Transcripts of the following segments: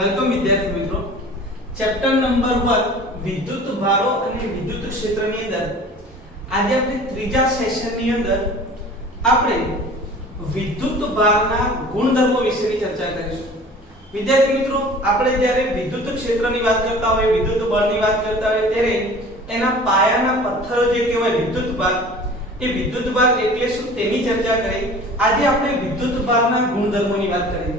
Welcome વિદ્યાર્થી મિત્રો, chapter number 1 વિદ્યુત ભારો અને વિદ્યુત ક્ષેત્રની અંદર આજે આપણે ત્રીજા સેશનની અંદર આપણે વિદ્યુત ભારના ગુણધર્મો વિશેની ચર્ચા કરીશું. વિદ્યાર્થી મિત્રો, આપણે જ્યારે વિદ્યુત ક્ષેત્રની વાત કરતા હોય, વિદ્યુત બળની વાત કરતા હોય ત્યારે એના પાયાના પથ્થરો જે કહેવાય વિદ્યુત ભાર, એ વિદ્યુત ભાર એટલે શું તેની ચર્ચા કરી. આજે આપણે વિદ્યુત ભારના ગુણધર્મોની વાત કરીએ.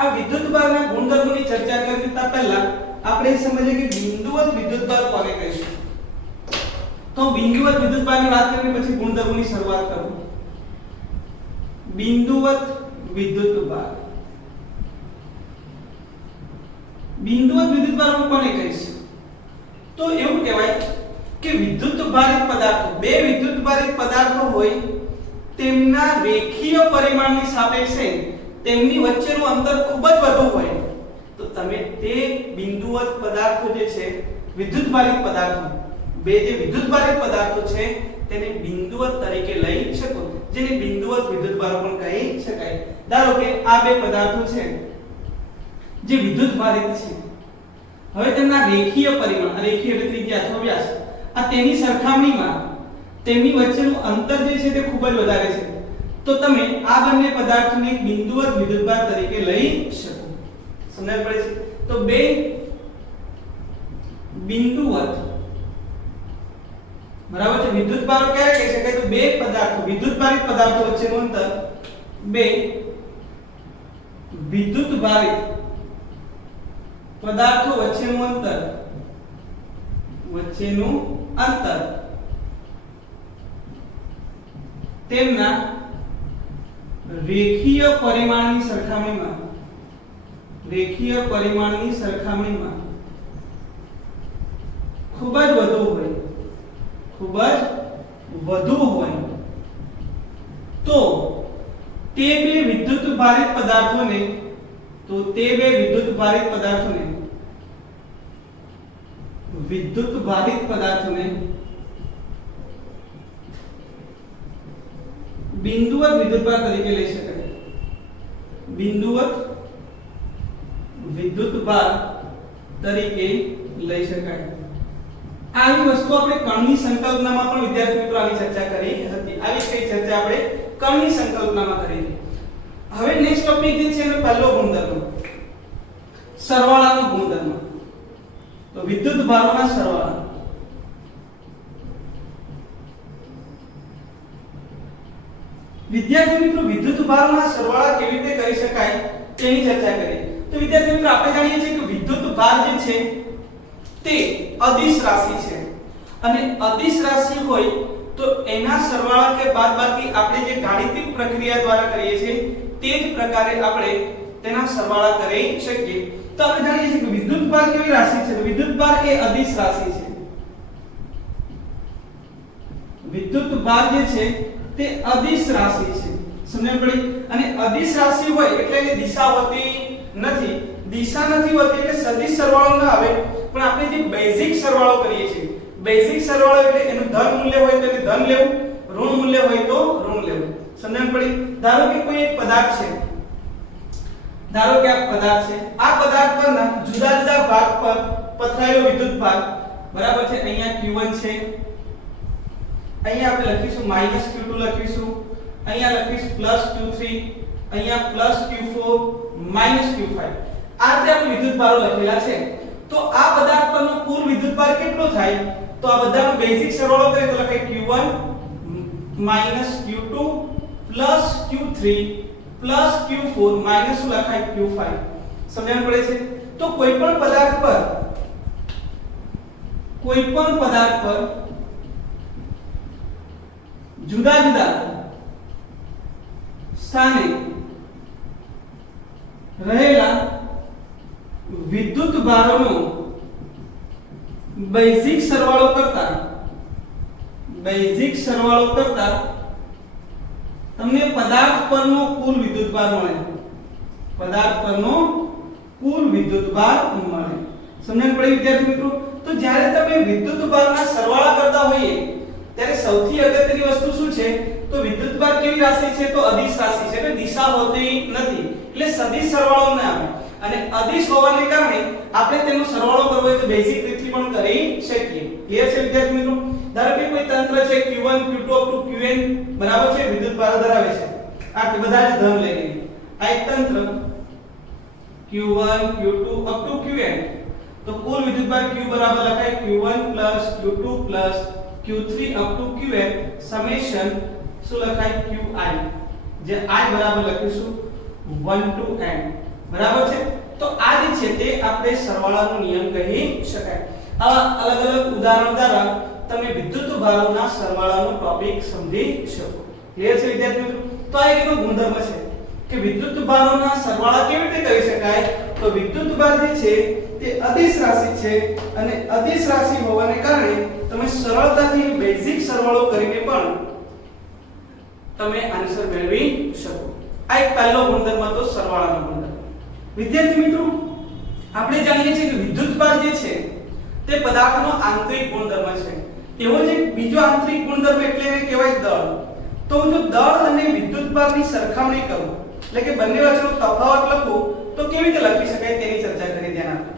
આ વિદ્યુત ભારના ગુણધર્મોની ચર્ચા કરતા પહેલા આપણે સમજીએ કે બિંદુવત વિદ્યુત ભાર કોને કહીશું. તો બિંદુવત વિદ્યુત ભારની વાત કરીને પછી ગુણધર્મોની શરૂઆત કરું. બિંદુવત વિદ્યુત ભાર, બિંદુવત વિદ્યુત ભાર કોને કહીશું? તો એવું કહેવાય કે વિદ્યુત ભારિત પદાર્થો, બે વિદ્યુત ભારિત પદાર્થો હોય તેમના રેખીય પરિમાણની સાપેક્ષે તેમની વચ્ચેનું અંતર ખૂબ જ વધુ હોય તો તમે તે બિંદુવત પદાર્થો જે છે વિદ્યુત ભારિત પદાર્થો, બે જે વિદ્યુત ભારિત પદાર્થો છે તેને બિંદુવત તરીકે લઈ શકો, જેને બિંદુવત વિદ્યુત ભારો પણ કહી શકાય. ધારો કે આ બે પદાર્થો છે જે વિદ્યુત ભારિત છે. હવે તેમના રેખીય પરિમાણ, રેખીય એટલે ત્રિજ્યા અથવા વ્યાસ, આ તેની સરખામણીમાં તેમની વચ્ચેનું અંતર જે છે તે ખૂબ જ વધારે છે તો તમે આ બંને પદાર્થોને બિંદુવત વિદ્યુતભાર તરીકે લઈ શકો. સમજ પડે છે? તો બે બિંદુવત, બરાબર છે, વિદ્યુતભારો ક્યારે કહી શકાય? તો બે પદાર્થો, વિદ્યુતભારિત પદાર્થો વચ્ચેનું અંતર, બે વિદ્યુતભારિત પદાર્થો વચ્ચેનું અંતર તેમના રેખીય પરિમાણની સરખામણીમાં ખૂબ જ વધુ હોય તો તે બે વિદ્યુત ભારિત પદાર્થોને બિંદુવત વિદ્યુતભાર તરીકે લઈ શકાય. બિંદુવત વિદ્યુતભાર તરીકે લઈ શકાય. આવી વસ્તુ આપણે કણની સંકલ્પનામાં પણ વિદ્યાર્થી મિત્રો આની ચર્ચા કરી હતી. આવી કઈ ચર્ચા આપણે કણની સંકલ્પનામાં કરી. હવે નેક્સ્ટ ટોપિક જે છે એનો પહેલો ગુણધર્મ સરવાળાનો ગુણધર્મ. તો વિદ્યુત ભારોના સરવાળા, વિદ્યાર્થી મિત્રો વિદ્યુત ભારોના સરવાળા કેવી રીતે કરી શકાય તેની ચર્ચા કરીએ. તો વિદ્યાર્થી મિત્રો આપણે જાણીએ છીએ કે વિદ્યુત ભાર જે છે તે અદિશ રાશિ છે અને અદિશ રાશિ હોય તો એના સરવાળા કે બાદબાકી આપણે જે ગાણિતિક પ્રક્રિયા દ્વારા કરીએ છીએ તે જ પ્રકારે આપણે તેના સરવાળા કરી શકીએ. તો આપણે જાણીએ છીએ કે વિદ્યુત ભાર કેવી રાશિ છે? તો વિદ્યુત ભાર એ અદિશ રાશિ છે. વિદ્યુત ભાર જે છે તે અદિશ રાશિ છે. સમજણ પડી? અને અદિશ રાશિ હોય એટલે કે દિશા હોતી નથી. દિશા નથી હોતી એટલે સદિશ સરવાળો ના આવે, પણ આપણે જે બેઝિક સરવાળો કરીએ છીએ, બેઝિક સરવાળો એટલે એનું ધન મૂલ્ય હોય તો એને ધન લેવું, ઋણ મૂલ્ય હોય તો ઋણ લેવું. સમજણ પડી? ધારો કે કોઈ એક પદાર્થ છે, આ પદાર્થ પરના જુદા જુદા ભાગ પર પથરાયેલો વિદ્યુત ભાર, બરાબર છે, અહીંયા Q1 છે, અહીંયા આપણે લખીશું -Q2 લખીશું, અહીંયા લખીશું +Q3, અહીંયા +Q4, -Q5. આ રીતે આપણે વિદ્યુત ભારો લખેલા છે. તો આ પદાર્થ પરનો કુલ વિદ્યુત ભાર કેટલો થાય? તો આ બધાનો બેઝિક સરવાળો કરીએ તો લખાય Q1 -Q2 +Q3 +Q4 minus શું લખાય Q5. સમજણ પડે છે? તો કોઈ પણ પદાર્થ પર જુદા જુદા સ્થાને રહેલા વિદ્યુત ભારોનો બેઝિક સરવાળો કરતા તમને પદાર્થ પરનો કુલ વિદ્યુતભાર મળે. સમજણ પડી વિદ્યાર્થી મિત્રો? તો જ્યારે તમે વિદ્યુતભારના સરવાળા કરતા હોઈએ ત્યારે સૌથી અગત્યની વસ્તુ શું છે? તો વિદ્યુતભાર કેવી રાશિ છે? તો અદિશ રાશિ છે, એટલે દિશા હોતી નથી, એટલે સદિશ સરવાળો ના આવે. અને અદિશ હોવાને કારણે આપણે તેનો સરવાળો કરવો હોય તો બેઝિક રીતથી પણ કરી શકીએ. ક્લિયર છે વિદ્યાર્થી મિત્રો? ધારો કે કોઈ તંત્ર છે Q1 Q2 up to Qn બરાબર છે, વિદ્યુત ભાર ધરાવે છે. આ બધા જ ધન લઈને આ એક તંત્ર Q1 Q2 up to Qn, તો કુલ વિદ્યુત ભાર Q બરાબર લખાય Q1 Q2 Q3 up to Qn summation શું લખાય Qi, જે I બરાબર લખીશું 1 to n. બરાબર છે? તો આ જે છે તે આપણે સરવાળાનો નિયમ કહી શકાય. આવા અલગ અલગ ઉદાહરણો દ્વારા તમે વિદ્યુત ભારોના સરવાળાનો ટોપિક સમજી શકો. ક્લિયર છે વિદ્યાર્થી મિત્રો? તો આ એક ગુણધર્મ છે કે વિદ્યુત ભારોના સરવાળા કેવી રીતે કરી શકાય. તો વિદ્યુત ભાર જે છે તે અદિશ રાશિ છે અને અદિશ રાશિ હોવાને કારણે તમે સરળતાથી બેઝિક સરવાળો કરીને પણ તમે આન્સર મેળવી શકો. આ એક પહેલો ગુણધર્મ હતો સરવાળાનો ગુણધર્મ. વિદ્યાર્થી મિત્રો, આપણે જાણીએ છીએ કે વિદ્યુત ભાર જે છે તે પદાર્થનો આંતરિક ગુણધર્મ છે. તેવો જ એક બીજો આંતરિક ગુણધર્મ એટલે એને કહેવાય દળ. તો જો દળ અને વિદ્યુત ભારની સરખામણી કરું એટલે કે બંને વચ્ચેનો તફાવત લખું તો કેવી રીતે લખી શકાય તેની ચર્ચા કરી. ધ્યાન આપો.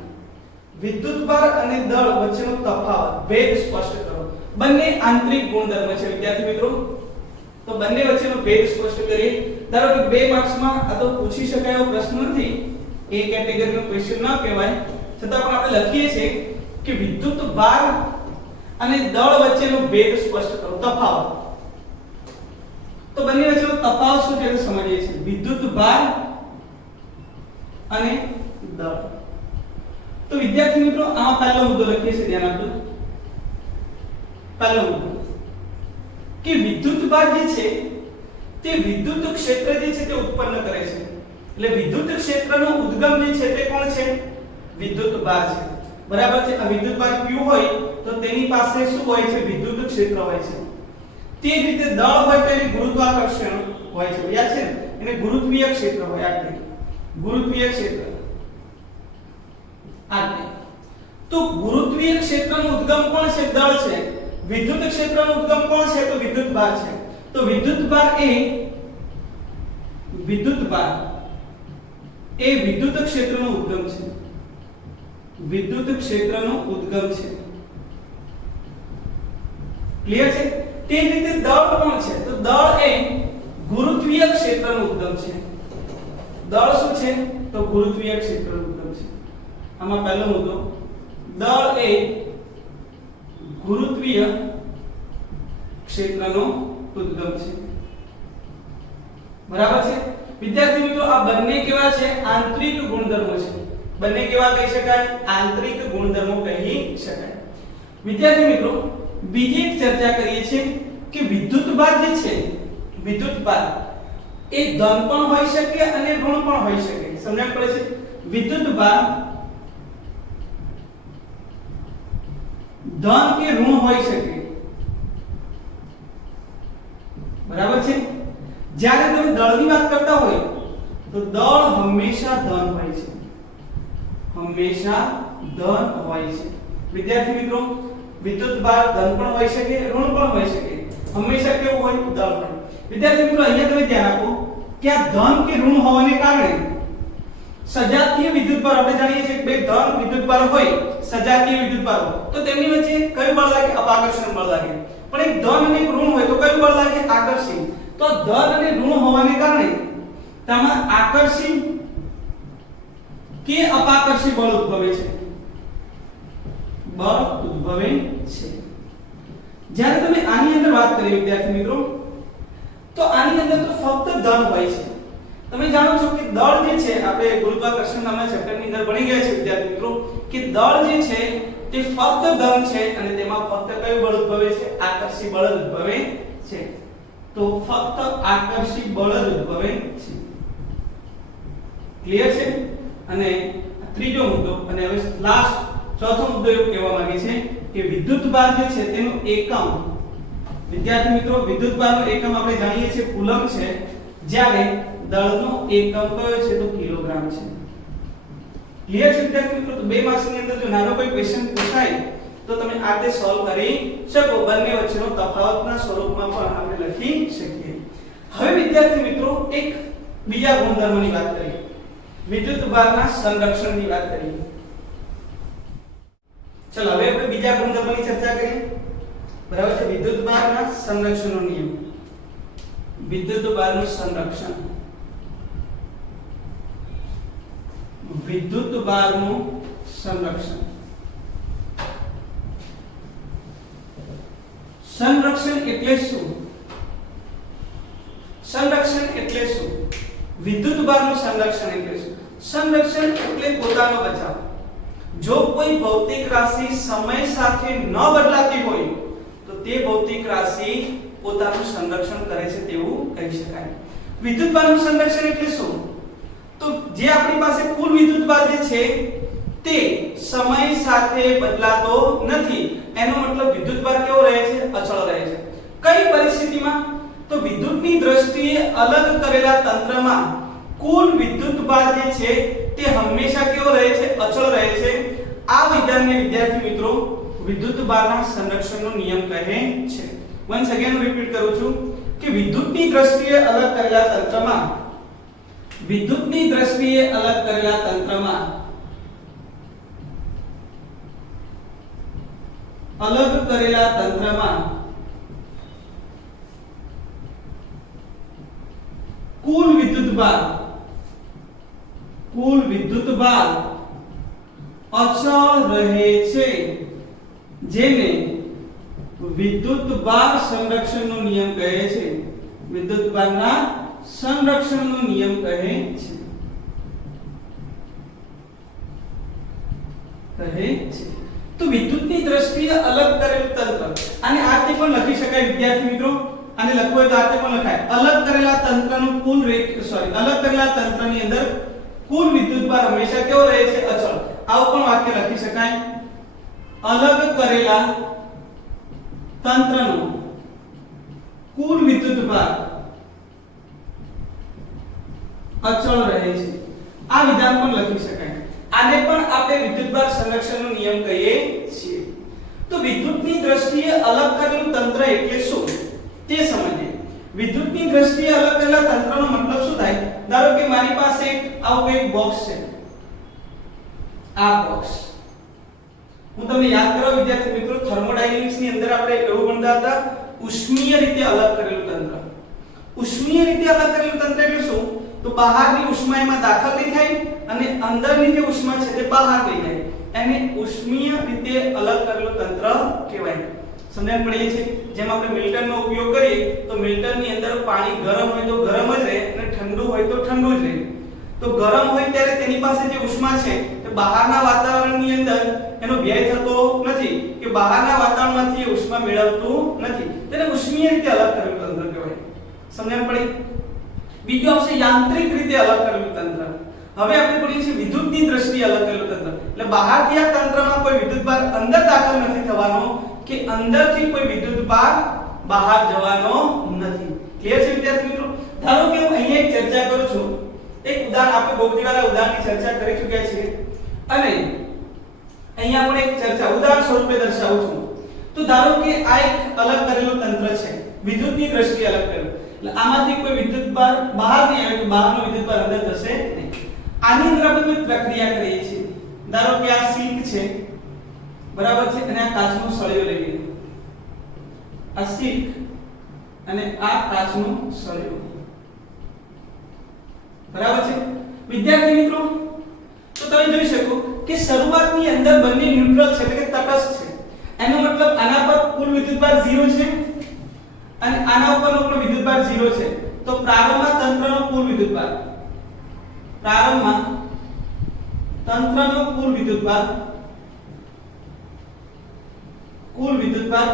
વિદ્યુત ભાર અને દળ વચ્ચેનો તફાવત ભેદ સ્પષ્ટ કરો. બંને આંતરિક ગુણધર્મ છે વિદ્યાર્થી મિત્રો. તો બંને વચ્ચેનો ભેદ સ્પષ્ટ કરીએ. ધારો કે 2 માર્ક્સમાં આ તો પૂછી શકાય એવો પ્રશ્ન નથી, એ કેટેગરીનો ક્વેશ્ચન ન કહેવાય, છતાં પણ આપણે લખીએ છીએ કે વિદ્યુત ભાર અને દળ વચ્ચેનો ભેદ સ્પષ્ટ કરો, તફાવત. તો બંને વચ્ચેનો તફાવત શું છે તે સમજીએ છીએ. વિદ્યુત ભાર અને દળ. તો વિદ્યાર્થી મિત્રો, આમાં પહેલો મુદ્દો લખીએ છીએ, ધ્યાન આપજો. પહેલો મુદ્દો કે વિદ્યુત ભાર જે છે તે વિદ્યુત ક્ષેત્ર જે છે તે ઉત્પન્ન કરે છે. એટલે વિદ્યુત ક્ષેત્રનો ઉદ્ગમ જે છે તે કોણ છે? વિદ્યુત ભાર છે. બરાબર છે? આ વિદ્યુત ભાર Q હોય તો તેની પાસે શું હોય છે? વિદ્યુત ક્ષેત્ર હોય છે. તે જ રીતે દળ હોય તો એની ગુરુત્વાકર્ષણ હોય છે. યાદ છે ને? એને ગુરુત્વીય ક્ષેત્ર હોય. આ ગુરુત્વીય ક્ષેત્ર. આ તો ગુરુત્વીય ક્ષેત્રનો ઉદ્ગમ કોણ છે? દળ છે. વિદ્યુત ક્ષેત્રનો ઉદ્ગમ કોણ છે? તો વિદ્યુત ભાર છે. તો વિદ્યુત ભાર એ વિદ્યુત ક્ષેત્રનો ઉદ્ગમ છે. વિદ્યુત ક્ષેત્રનો ઉદ્ગમ છે. ક્લિયર છે? તે જ રીતે દળ કોણ છે? તો દળ એ ગુરુત્વીય ક્ષેત્રનો ઉદ્ગમ છે. દળ શું છે? તો ગુરુત્વીય ક્ષેત્રનો ઉદ્ગમ છે. આમાં પહેલો મુદ્દો, દળ એ ગુરુત્વીય ક્ષેત્રનો ઉદ્ગમ છે. બરાબર છે વિદ્યાર્થી મિત્રો? આ બંને કેવા છે? આંતરિક ગુણધર્મો છે. બંને કેવા કહી શકાય? આંતરિક ગુણધર્મો કહી શકાય. વિદ્યાર્થી મિત્રો, બીજી એક ચર્ચા કરીએ છીએ કે વિદ્યુત ભાર જે છે, વિદ્યુત ભાર એ ધન પણ હોઈ શકે અને ઋણ પણ હોઈ શકે. સમજણ પડે છે? વિદ્યુત ભાર ધન કે ઋણ હોઈ શકે. બરાબર છે? જ્યારે તમે દળની વાત કરતા હોય તો દળ હંમેશા ધન હોય છે. હંમેશા ધન હોય છે. વિદ્યાર્થી મિત્રો, વિદ્યુત ભાર ધન પણ હોઈ શકે, ઋણ પણ હોઈ શકે. હંમેશા કેવું હોય? દળ હોય. વિદ્યાર્થી મિત્રો, અહીંયા તમે ધ્યાન આપો કે આ ધન કે ઋણ હોવાને કારણે સજાતીય વિદ્યુત ભાર, આપણે જાણીએ છીએ કે બે ધન વિદ્યુત ભાર હોય, સજાતીય વિદ્યુત ભાર હોય તો તેમની વચ્ચે કયું બળ લાગે? અપાકર્ષણ બળ લાગે. પણ એક ધન અને એક ઋણ હોય તો કયું બળ લાગે? આકર્ષી. તો ધન અને ઋણ હોવાને કારણે તેમાં આકર્ષી કે અપાકર્ષી બળ ઉદ્ભવે છે? બળ ઉદ્ભવે છે. જ્યારે તમે આની અંદર વાત કરી વિદ્યાર્થી મિત્રો, તો આની અંદર તો ફક્ત ધન હોય છે. તમે જાણો છો કે દળ જે છે, આપણે ગુરુત્વાકર્ષણ નામના ચેપ્ટરની અંદર ભણી ગયા છે વિદ્યાર્થી મિત્રો, કે દળ જે છે તે ફક્ત ધન છે અને તેમાં ફક્ત કયું બળ ઉદ્ભવે છે? આકર્ષી બળ ઉદ્ભવે છે. તો ફક્ત આકર્ષી બળ જ ઉદ્ભવે છે. ક્લિયર છે? અને ત્રીજો મુદ્દો અને હવે લાસ્ટ ચોથો મુદ્દો એવું કહેવા માંગે છે કે વિદ્યુત ભાર જે છે તેનું એકમ, વિદ્યાર્થી મિત્રો, વિદ્યુત ભારનો એકમ આપણે જાણીએ છીએ કુલમ છે, જ્યારે દળનો એકમ કયો છે? તો કિલોગ્રામ છે. ક્લિયર છે વિદ્યાર્થી મિત્રો? તો 2 માર્ક્સની અંદર જો નાનો કોઈ ક્વેશ્ચન પૂછાય તો તમે આ રીતે સોલ્વ કરી શકો. બંને વચ્ચેનો તફાવતના સ્વરૂપમાં પણ આપણે લખી શકીએ. હવે વિદ્યાર્થી મિત્રો, એક બીજા ગુણધર્મની વાત કરીએ. વિદ્યુત ભારના સંરક્ષણની વાત કરીએ. ચલો હવે આપણે બીજા ગુણધર્મની ચર્ચા કરીએ. બરાબર છે. વિદ્યુત ભારના સંરક્ષણનો નિયમ. વિદ્યુત ભારનું સંરક્ષણ. વિદ્યુત ભારનું સંરક્ષણ. સંરક્ષણ એટલે શું? સંરક્ષણ એટલે શું? વિદ્યુત ભારનું સંરક્ષણ એટલે શું? સંરક્ષણ એટલે પોતાનો બચાવ. જો કોઈ ભૌતિક રાશિ સમય સાથે ન બદલાતી હોય તો તે ભૌતિક રાશિ પોતાનું સંરક્ષણ કરે છે તેવું કહી શકાય. વિદ્યુત ભારનું સંરક્ષણ એટલે શું? તો જે આપણી પાસે કુલ વિદ્યુત ભાર જે છે તે સમય સાથે બદલાતો નથી. એનો મતલબ વિદ્યુત ભાર કેવો રહે છે? અચળ રહે છે. કઈ પરિસ્થિતિમાં? તો વિદ્યુતની દ્રષ્ટિએ અલગ કરેલા તંત્રમાં કુલ વિદ્યુત ભાર જે છે તે હંમેશા કેવો રહે છે? અચળ રહે છે. આ વિધાનને વિદ્યાર્થી મિત્રો વિદ્યુત ભારના સંરક્ષણનો નિયમ કહે છે. વન્સ અગેન રિપીટ કરું છું કે વિદ્યુતની દ્રષ્ટિએ અલગ કરેલા તંત્રમાં વિદ્યુતની દ્રષ્ટિએ અલગ કરેલા તંત્રમાં કુલ વિદ્યુત ભાર અચળ રહે છે, જેને વિદ્યુત ભાર સંરક્ષણનો નિયમ કહે છે. વિદ્યુત ભારના સંરક્ષણનો નિયમ કહે છે. તો વિદ્યુતની દ્રષ્ટિએ અલગ કરેલું તંત્ર, આને આ રીતે પણ લખી શકાય વિદ્યાર્થી મિત્રો. આને લખવું હોય તો આ રીતે પણ લખાય. અલગ કરેલા તંત્રનું અલગ કરેલા તંત્રની અંદર કુલ વિદ્યુત ભાર હંમેશા કેવો રહે છે? અચળ. આવું પણ વાક્ય લખી શકાય. અલગ કરેલા તંત્રનું કુલ વિદ્યુત ભાર અચળ રહે છે. આ વિધાન પણ લખી શકાય. આને પણ આપણે વિદ્યુતભાર સંરક્ષણનો નિયમ કહીએ છીએ. તો વિદ્યુતની દ્રષ્ટિએ અલગ કરેલું તંત્ર એટલે શું તે સમજીએ. વિદ્યુતની દ્રષ્ટિએ અલગ કરેલા તંત્રનો મતલબ શું થાય? ધારો કે મારી પાસે આવું એક બોક્સ છે. આ બોક્સ હું તમને યાદ કરાવું વિદ્યાર્થી મિત્રો, થર્મોડાયનેમિક્સ ની અંદર આપણે એવું ભણતા હતા ઉષ્મીય રીતે અલગ કરેલું તંત્ર. ઉષ્મીય રીતે અલગ કરેલું તંત્ર એટલે શું? તો બહારની ઉષ્મા એમાં દાખલ નહીં થાય અને અંદરની જે ઉષ્મા છે તે બહાર લઈ જાય. એને ઉષ્મીય રીતે અલગ કરેલું તંત્ર કહેવાય. સમજણ પડી છે? જેમ આપણે મિલ્ટનનો ઉપયોગ કરીએ તો મિલ્ટનની અંદર પાણી ગરમ હોય તો ગરમ જ રહે અને ઠંડુ હોય તો ઠંડુ જ રહે. તો ગરમ હોય ત્યારે તેની પાસે જે ઉષ્મા છે તે બહારના વાતાવરણની અંદર એનો વ્યય થતો નથી કે બહારના વાતાવરણમાંથી ઉષ્મા મેળવતું નથી. તેને ઉષ્મીય રીતે અલગ કરેલું તંત્ર કહેવાય. સમજણ પડી? બીજું આવશે યાંત્રિક રીતે અલગ કરેલું તંત્ર. હવે આપણે ભણીએ છીએ વિદ્યુતની દ્રષ્ટિએ અલગ કરેલું તંત્ર. એટલે બહારથી આ તંત્રમાં કોઈ વિદ્યુત ભાર અંદર દાખલ નથી થવાનો કે અંદરથી કોઈ વિદ્યુત ભાર બહાર જવાનો નથી. ક્લિયર છે વિદ્યાર્થી મિત્રો? ધારો કે હું અહીંયા એક ચર્ચા કરું છું. એક ઉદાહરણ આપણે ગોળીવાળા ઉદાહરણની ચર્ચા કરી ચૂક્યા છીએ અને અહીંયા આપણે એક ચર્ચા ઉદાહરણ સ્વરૂપે દર્શાવું છું. તો ધારો કે આ એક અલગ કરેલું તંત્ર છે. વિદ્યુતની દ્રષ્ટિએ અલગ કરેલું. એટલે આમાંથી કોઈ વિદ્યુત ભાર બહાર નહીં આવે કે બહારનો વિદ્યુત ભાર અંદર જશે નહીં. આની અંદર આપણે કોઈ પ્રક્રિયા કરીએ છીએ. ધારો કે આ સિંક છે, બરાબર છે, અને આ કાચનો સળિયો લઈ લીધો. આ સિંક અને આ કાચનો સળિયો, બરાબર છે વિદ્યાર્થી મિત્રો? તો તમે જોઈ શકો કે શરૂઆતની અંદર બંને ન્યુટ્રલ છે એટલે કે તટસ્થ છે. એનો મતલબ આના પર કુલ વિદ્યુતભાર 0 છે અને આના ઉપરનો કુલ વિદ્યુતભાર 0 છે. તો પ્રારંભમાં તંત્રનો કુલ વિદ્યુતભાર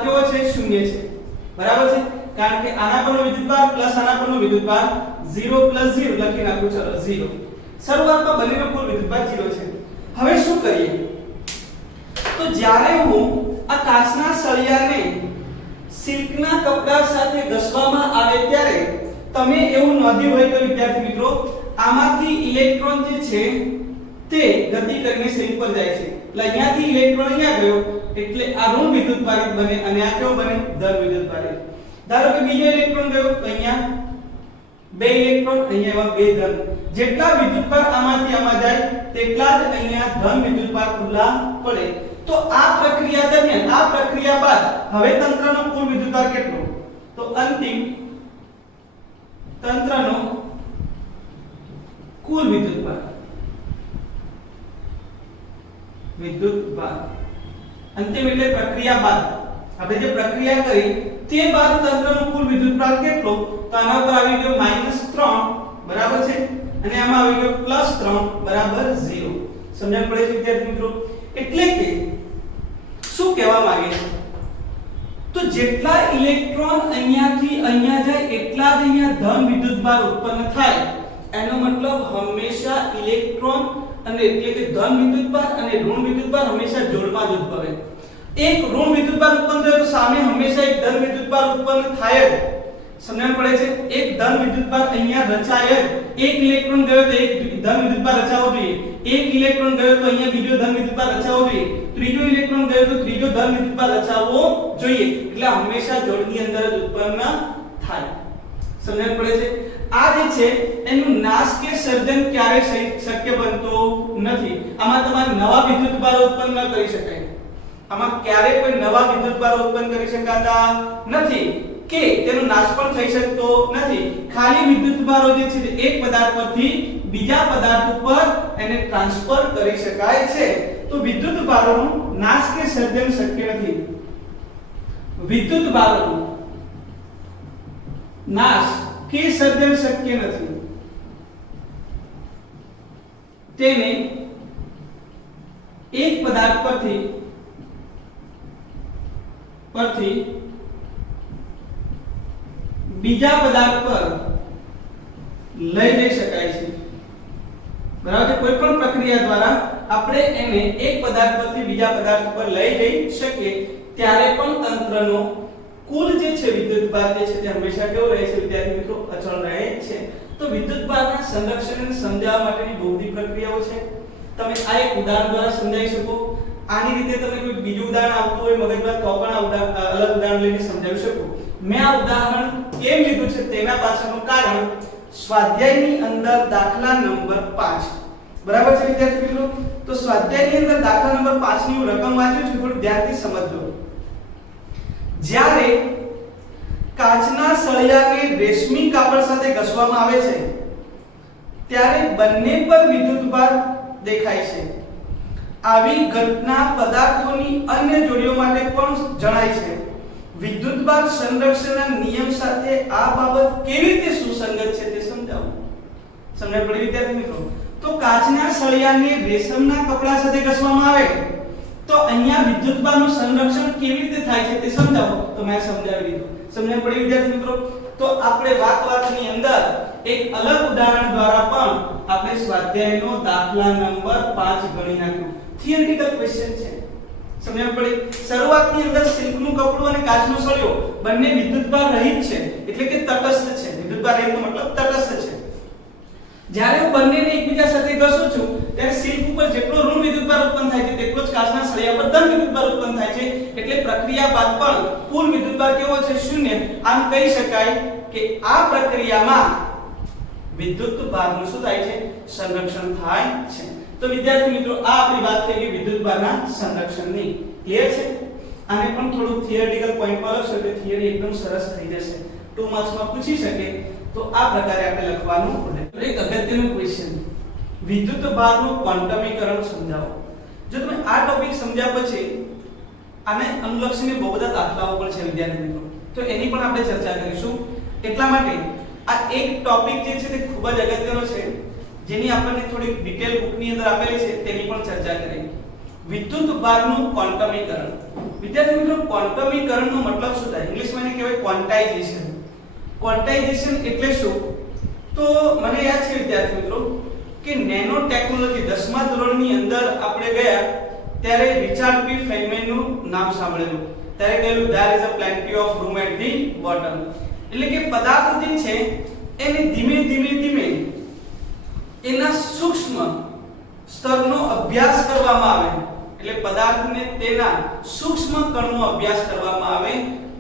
કેવો છે? 0 છે. બરાબર છે? કારણ કે આના પરનો વિદ્યુતભાર પ્લસ આના પરનો વિદ્યુતભાર 0 પ્લસ 0 લખી નાખું. ચલો 0. શરૂઆતમાં બંનેનો કુલ વિદ્યુતભાર 0 છે. હવે શું કરીએ? તો જ્યારે હું આ કાચના સળિયાને સિલ્કના કપડા સાથે ઘસવામાં આવે ત્યારે તમે એવું નોંધ્યું હોય તો વિદ્યાર્થી મિત્રો આમાંથી ઇલેક્ટ્રોન જે છે તે ગતિ કરીને સિલ્ક પર જાય છે. એટલે અહીંયાથી ઇલેક્ટ્રોન અહીંયા ગયો એટલે આ ઋણ વિદ્યુતભારિત બને અને આ કેવો બને? ધન વિદ્યુતભારિત. ધારો કે બીજો ઇલેક્ટ્રોન ગયો તો અહીંયા 2 ઇલેક્ટ્રોન, અહીંયા એવા 2 ધન. જેટલા વિદ્યુતભાર આમાંથી આમાં જાય તેટલા જ અહીંયા ધન વિદ્યુતભાર ખુલ્લા પડે. તો આ પ્રક્રિયા દરમિયાન આ પ્રક્રિયા બાદ હવે તંત્રનો કુલ વિદ્યુતભાર કેટલો? તો અંતિમ તંત્રનો કુલ વિદ્યુતભાર અંતિમ એટલે પ્રક્રિયા બાદ આપણે જે પ્રક્રિયા કરી તે બાદ તંત્રનો કુલ વિદ્યુતભાર કેટલો? તો આના પર આવી ગયો -3 બરાબર છે અને આમાં આવી ગયો +3 બરાબર 0. સમજણ પડે છે વિદ્યાર્થી મિત્રો? એટલે કે શું કહેવા માંગે છે? તો જેટલા ઇલેક્ટ્રોન અહીંયાથી અહીંયા જાય એટલા જ અહીંયા ધન વિદ્યુતભાર ઉત્પન્ન થાય. એનો મતલબ હંમેશા ઇલેક્ટ્રોન અને એટલે કે ધન વિદ્યુતભાર અને ઋણ વિદ્યુતભાર હંમેશા જોડમાં જ ઉદ્ભવે. એક ઋણ વિદ્યુતભાર ઉત્પન્ન થયો તો સામે હંમેશા એક ધન વિદ્યુતભાર ઉત્પન્ન થાય જ. સમજણ પડે છે? એક ધન વિદ્યુતભાર અહીંયા રચાય જ. એક ઇલેક્ટ્રોન ગયો તો એક ધન વિદ્યુતભાર રચાવો જોઈએ. એક ઇલેક્ટ્રોન ગયો તો અહીંયા બીજો ધન વિદ્યુતભાર રચાવો જોઈએ. ત્રીજો ઇલેક્ટ્રોન ગયો તો ત્રીજો ધન વિદ્યુતભાર રચાવવો જોઈએ. એટલે હંમેશા જોડની અંદર જ ઉત્પન્ન થાય. સમજણ પડે છે? આ જે છે એનું નાશ કે સર્જન ક્યારે શક્ય બનતો નથી. આમાં તમારે નવા વિદ્યુતભાર ઉત્પન્ન ન કરી શકાય. આમાં ક્યારે કોઈ નવા વિદ્યુતભાર ઉત્પન્ન કરી શકાતા નથી કે તેનો નાશ પણ થઈ શકતો નથી. ખાલી વિદ્યુતભારો જે છે એક પદાર્થ પરથી બીજા પદાર્થ ઉપર એને ટ્રાન્સફર કરી શકાય છે. તો વિદ્યુતભારોનો નાશ કે સર્જન શક્ય નથી. વિદ્યુતભારોનો નાશ કે સર્જન શક્ય નથી. તેને એક પદાર્થ પરથી બીજા પદાર્થ પર લઈ જઈ શકાય છે. બરાબર? કોઈ પણ પ્રક્રિયા દ્વારા આપણે એને એક પદાર્થ પરથી બીજા પદાર્થ પર લઈ જઈ શકીએ ત્યારે પણ તંત્રનો કુલ જે છે વિદ્યુતભાર જે છે તે હંમેશા કેવો રહે છે વિદ્યાર્થી મિત્રો? અચળ રહે છે. તો વિદ્યુતભારના સંરક્ષણને સમજાવવા માટેની બૌદ્ધિક પ્રક્રિયાઓ છે. તમે આ એક ઉદાહરણ દ્વારા સમજાવી શકો. આની રીતે તમે કોઈ બીજું ઉદાહરણ આવતું હોય મગજમાં તો પણ અલગ ઉદાહરણ લઈને સમજાવી શકો. મેં આ ઉદાહરણ કેમ લીધું છે તેના પાછળનું કારણ સ્વાધ્યાયની અંદર દાખલા નંબર 5 બરાબર છે વિદ્યાર્થી મિત્રો? તો સ્વાધ્યાયની અંદર દાખલા નંબર 5 ની હું રકમ વાંચ્યું છું, થોડું ધ્યાનથી સમજજો. જ્યારે કાચના સળિયાને રેશમી કાપડ સાથે ઘસવામાં આવે છે ત્યારે બંને પર વિદ્યુતભાર દેખાય છે. આવી ઘટના પદાર્થોની અન્ય જોડીઓ માટે પણ જણાય છે. વિદ્યુતભાર સંરક્ષણના નિયમ સાથે આ બાબત કેવી રીતે સુસંગત છે તે સમજાવો. સમજણ પડી વિદ્યાર્થી મિત્રો? તો કાચના સળિયાને રેશમના કપડા સાથે ઘસવામાં આવે તો અહીંયા વિદ્યુતભારનું સંરક્ષણ કેવી રીતે થાય છે તે સમજાવો. તો મેં સમજાવી દીધું. સમજણ પડી વિદ્યાર્થી મિત્રો? તો આપણે વાતની અંદર એક અલગ ઉદાહરણ દ્વારા પણ આપણે સ્વાધ્યાયનો દાખલા નંબર 5 ગણી નાખ્યું. થિયરિટિકલ ક્વેશ્ચન છે. સમજણ પડી? શરૂઆતની અંદર સિલ્કનું કપડું અને કાચનો સળિયો બંને વિદ્યુતભાર રહિત છે એટલે કે તટસ્થ છે. વિદ્યુતભાર રહિતનો મતલબ તટસ્થ છે. જ્યારે હું બંનેને એકબીજા સાથે ઘસું છું ત્યારે સિલ્ક ઉપર જેટલો ઋણ વિદ્યુતભાર ઉત્પન્ન થાય છે તેટલો જ કાચના સળિયા પર ધન વિદ્યુતભાર ઉત્પન્ન થાય છે. એટલે પ્રક્રિયા બાદ પણ કુલ વિદ્યુતભાર કેવો છે? 0. આમ કહી શકાય કે આ પ્રક્રિયામાં વિદ્યુતભારનું શું થાય છે? સંરક્ષણ થાય છે. તો વિદ્યાર્થી મિત્રો આ આપણી વાત થઈ ગઈ વિદ્યુતભારના સંરક્ષણની. ક્લિયર છે? આને પણ થોડું થિયરિટિકલ પોઈન્ટ પર લખશો એટલે થિયરી એકદમ સરસ થઈ જશે. 2 માર્ક્સમાં પૂછી શકે તો આ પ્રકારે આપણે લખવાનું પડે. એક અગત્યનું ક્વેશ્ચન, વિદ્યુતભારનું ક્વોન્ટમીકરણ સમજાવો. જો તમે આ ટોપિક સમજ્યા પછી આને અનુલક્ષીને બહુ બધા દાખલાઓ પણ છે વિદ્યાર્થી મિત્રો, તો એની પણ આપણે ચર્ચા કરીશું. એટલા માટે આ એક ટોપિક જે છે તે ખૂબ જ અગત્યનો છે, જેની આપણને થોડી ડિટેલ બુકની અંદર આપેલી છે તેની પણ ચર્ચા કરીએ. વિદ્યુતભારનું ક્વોન્ટમીકરણ. વિદ્યાર્થી મિત્રો ક્વોન્ટમીકરણનો મતલબ શું થાય? ઇંગ્લિશમાં એને કહેવાય ક્વોન્ટાઇઝેશન. ક્વોન્ટાઇઝેશન એટલે શું? તો મને યાદ છે વિદ્યાર્થી મિત્રો કે નેનો ટેકનોલોજી 10મા ધોરણની અંદર આપણે ગયા ત્યારે રિચાર્ડ પી ફેનમેનનું નામ સાંભળેલું. ત્યારે કહેલું there is a plenty of room at the bottom. એટલે કે પદાર્થ જે છે એને ધીમે ધીમે એના સૂક્ષ્મ સ્તરનો અભ્યાસ કરવામાં આવે. એટલે પદાર્થને તેના સૂક્ષ્મ કણનો અભ્યાસ કરવામાં આવે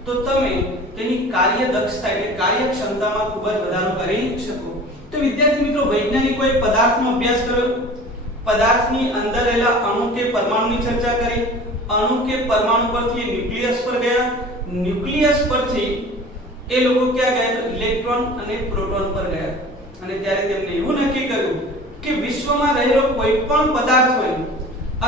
તો તમે તેની કાર્યદક્ષતા એટલે કાર્યક્ષમતામાં ખૂબ જ વધારો કરી શકો. તો વિદ્યાર્થી મિત્રો વૈજ્ઞાનિકોએ પદાર્થનો અભ્યાસ કર્યો, પદાર્થની અંદર રહેલા અણુ કે પરમાણુની ચર્ચા કરી, અણુ કે પરમાણુ પરથી ન્યુક્લિયસ પર ગયા, ન્યુક્લિયસ પરથી એ લોકો ક્યાં ગયા તો ઇલેક્ટ્રોન અને પ્રોટોન પર ગયા અને ત્યારે તેમણે એવું નક્કી કર્યું કે વિશ્વમાં રહેલો કોઈ પણ પદાર્થ હોય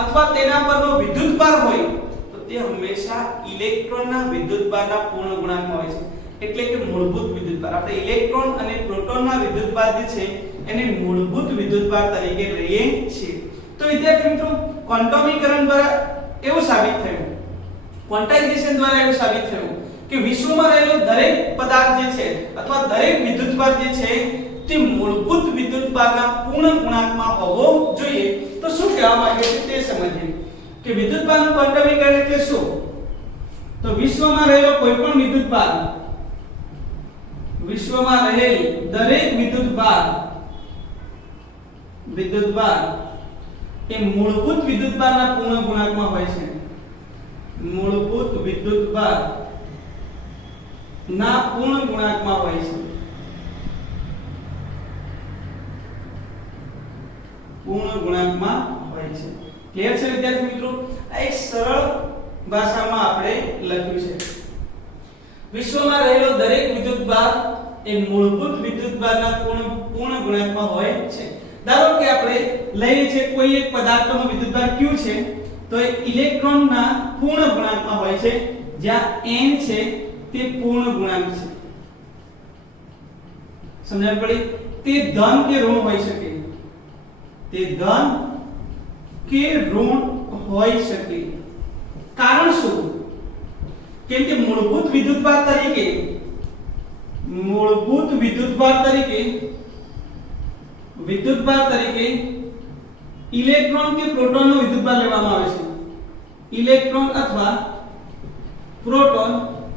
અથવા તેના પરનો વિદ્યુતભાર હોય તો તે હંમેશા ઇલેક્ટ્રોનના વિદ્યુતભારના પૂર્ણ ગુણાંકમાં હોય છે, એટલે કે મૂળભૂત વિદ્યુતભાર. આપણે ઇલેક્ટ્રોન અને પ્રોટોનના વિદ્યુતભાર જે છે એને મૂળભૂત વિદ્યુતભાર તરીકે લઈએ છીએ. તો વિદ્યાર્થી મિત્રો ક્વોન્ટમીકરણ દ્વારા એવું સાબિત થયું, ક્વોન્ટાઇઝેશન દ્વારા એવું સાબિત થયું કે વિશ્વમાં રહેલો દરેક પદાર્થ જે છે અથવા દરેક વિદ્યુતભાર જે છે તે મૂળભૂત વિદ્યુતભારના પૂર્ણ ગુણાંકમાં હોવો જોઈએ. તો શું કહેવા માંગે છે તે સમજીએ કે વિદ્યુતભારનું ક્વોન્ટમીકરણ એટલે શું? તો વિશ્વમાં રહેલો કોઈ પણ વિદ્યુતભાર, વિશ્વમાં રહેલ દરેક વિદ્યુતભાર એ મૂળભૂત વિદ્યુતભારના પૂર્ણ ગુણાંકમાં હોય છે. મૂળભૂત વિદ્યુતભાર ના પૂર્ણ ગુણાંકમાં હોય છે. પૂર્ણ ગુણાંકમાં હોય છે. ક્લિયર છે વિદ્યાર્થી મિત્રો? આ એક સરળ ભાષામાં આપણે લખ્યું છે. વિશ્વમાં રહેલો દરેક વિદ્યુતભાર એ મૂળભૂત વિદ્યુતભારના પૂર્ણ ગુણાંકમાં હોય છે. ધારો કે આપણે લઈએ છે કોઈ એક પદાર્થનો વિદ્યુતભાર Q છે તો એ ઇલેક્ટ્રોનના પૂર્ણ ગુણાંકમાં હોય છે, જ્યાં n છે તે પૂર્ણ ગુણાંક છે. સમજણ પડી? તે ધન કે ઋણ હોઈ શકે, તે ધન કે ઋણ હોઈ શકે. કારણ શું? કેમ કે મૂળભૂત વિદ્યુતભાર તરીકે ઇલેક્ટ્રોન કે પ્રોટોનનો વિદ્યુતભાર લેવામાં આવે છે. ઇલેક્ટ્રોન અથવા પ્રોટોન